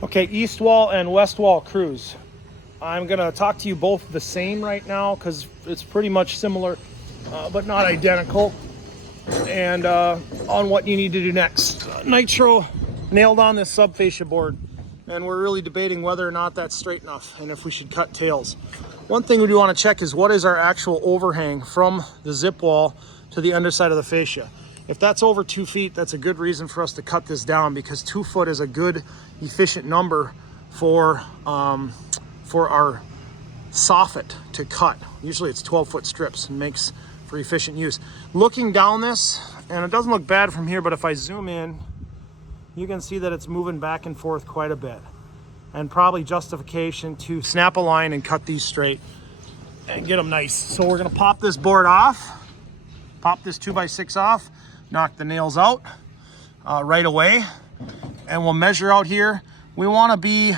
Okay, east wall and west wall crews. I'm gonna talk to you both the same right now because it's pretty much similar, but not identical. And on what you need to do next. Nitro nailed on this subfascia board, and we're really debating whether or not that's straight enough and if we should cut tails. One thing we do want to check is what is our actual overhang from the zip wall to the underside of the fascia. If that's over 2 feet, that's a good reason for us to cut this down, because 2 foot is a good efficient number for our soffit to cut. Usually it's 12-foot strips and makes for efficient use. Looking down this, and it doesn't look bad from here, but if I zoom in, you can see that it's moving back and forth quite a bit, and probably justification to snap a line and cut these straight and get them nice. So we're gonna pop this board off, pop this 2x6 off, knock the nails out right away, and we'll measure out here. We want to be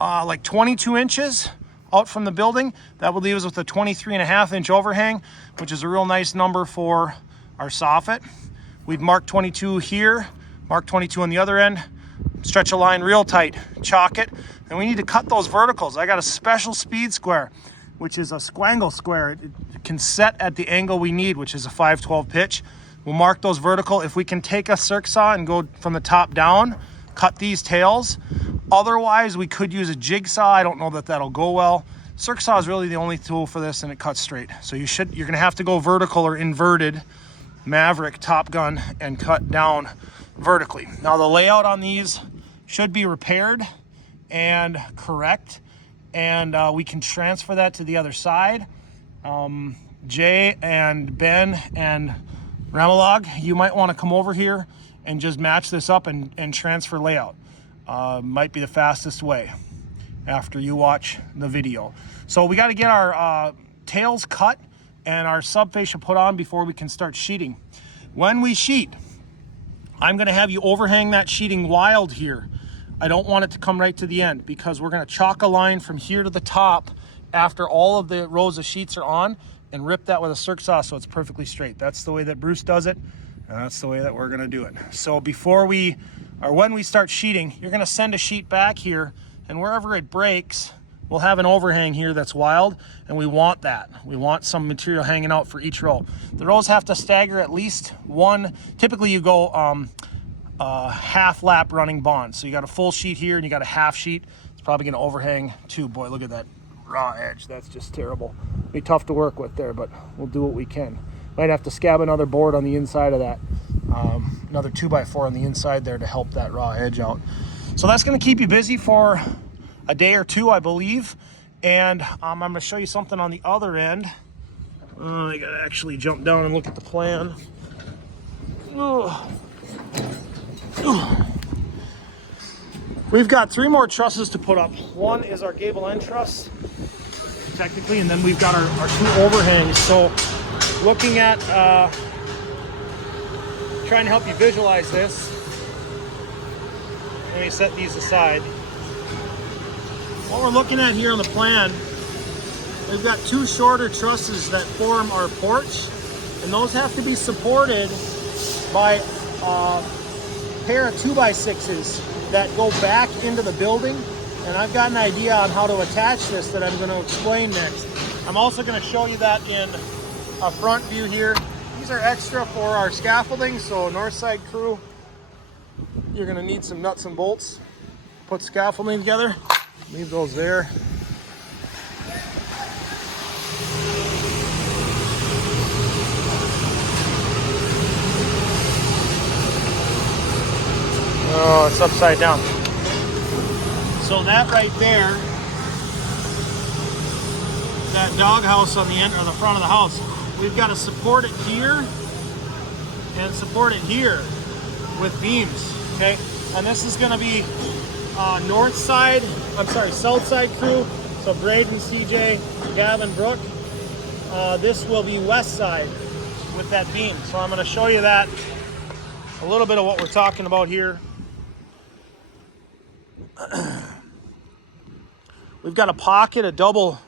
like 22 inches out from the building. That would leave us with a 23.5-inch overhang, which is a real nice number for our soffit. We've marked 22 here, mark 22 on the other end, stretch a line real tight, chalk it, and we need to cut those verticals. I got a special speed square, which is a squangle square. It can set at the angle we need, which is a 5/12 pitch. We'll mark those vertical. If we can take a circ saw and go from the top down, cut these tails. Otherwise, we could use a jigsaw. I don't know that that'll go well. Circ saw is really the only tool for this, and it cuts straight. So you're gonna have to go vertical or inverted, Maverick, Top Gun, and cut down vertically. Now the layout on these should be repaired and correct, and we can transfer that to the other side. Jay and Ben and Ramalog, you might want to come over here and just match this up and transfer layout. Might be the fastest way after you watch the video. So we got to get our tails cut and our subfascia put on before we can start sheeting. When we sheet, I'm going to have you overhang that sheeting wild here. I don't want it to come right to the end, because we're going to chalk a line from here to the top after all of the rows of sheets are on, and rip that with a circ saw so it's perfectly straight. That's the way that Bruce does it, and that's the way that we're going to do it. So when we start sheeting, you're going to send a sheet back here, and wherever it breaks, we'll have an overhang here that's wild, and we want that. We want some material hanging out for each row. The rows have to stagger at least one. Typically you go half lap running bond. So you got a full sheet here and you got a half sheet. It's probably going to overhang too. Boy, look at that raw edge. That's just terrible. Be tough to work with there, but we'll do what we can. Might have to scab another board on the inside of that. Another 2x4 on the inside there to help that raw edge out. So that's going to keep you busy for a day or two, I believe. And I'm going to show you something on the other end. I got to actually jump down and look at the plan. We've got 3 more trusses to put up. One is our gable end truss, technically, and then we've got our 2 overhangs. So looking at, trying to help you visualize this, let me set these aside. What we're looking at here on the plan, we've got 2 shorter trusses that form our porch, and those have to be supported by a pair of 2x6s that go back into the building. And I've got an idea on how to attach this that I'm going to explain next. I'm also going to show you that in a front view here. These are extra for our scaffolding, so Northside crew, you're going to need some nuts and bolts. Put scaffolding together. Leave those there. Oh, it's upside down. So that right there, that doghouse on the end or the front of the house, we've got to support it here and support it here with beams, okay? And this is going to be south side crew. So Braden, CJ, Gavin, Brooke. This will be west side with that beam. So I'm going to show you that, a little bit of what we're talking about here. We've got to pocket a double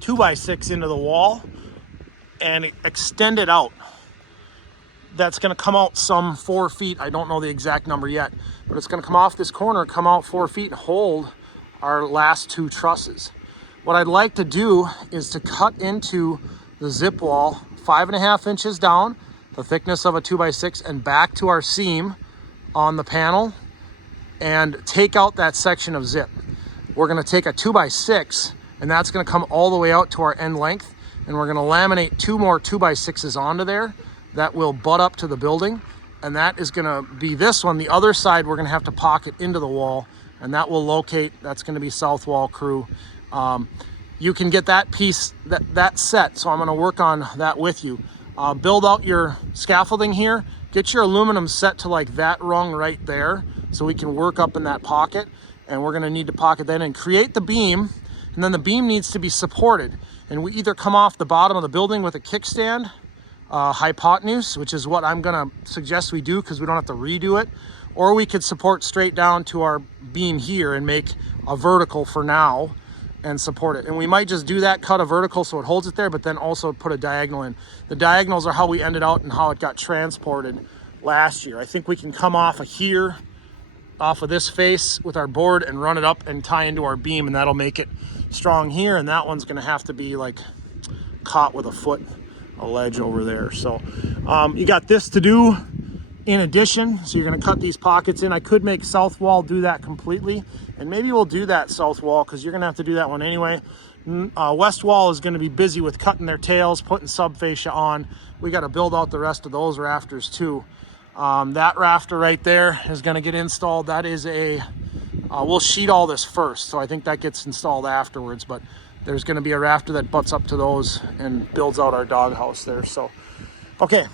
2x6 into the wall and extend it out. that's going to come out some 4 feet. I don't know the exact number yet, but it's going to come off this corner, come out 4 feet, and hold our last 2 trusses. What I'd like to do is to cut into the zip wall 5.5 inches down, the thickness of a 2x6, and back to our seam on the panel and take out that section of zip. We're going to take a 2x6, and that's going to come all the way out to our end length, and we're going to laminate 2 more 2x6s onto there that will butt up to the building, and that is going to be this one. The other side we're going to have to pocket into the wall, and that will locate. That's going to be south wall crew. You can get that piece, that set, so I'm going to work on that with you. Build out your scaffolding here. Get your aluminum set to like that rung right there so we can work up in that pocket, and we're going to need to pocket that and create the beam, and then the beam needs to be supported, and we either come off the bottom of the building with a kickstand, hypotenuse, which is what I'm going to suggest we do because we don't have to redo it, or we could support straight down to our beam here and make a vertical for now and support it. And we might just do that, cut a vertical so it holds it there, but then also put a diagonal in. The diagonals are how we ended out and how it got transported last year. I think we can come off of here, off of this face with our board and run it up and tie into our beam, and that'll make it strong here. And that one's gonna have to be like caught with a foot, a ledge over there. So you got this to do in addition. So you're gonna cut these pockets in. I could make south wall do that completely, and maybe we'll do that south wall because you're gonna have to do that one anyway. West wall is gonna be busy with cutting their tails, putting subfascia on. We gotta build out the rest of those rafters too. That rafter right there is gonna get installed. That is a, we'll sheet all this first. So I think that gets installed afterwards, but there's gonna be a rafter that butts up to those and builds out our doghouse there. So, okay,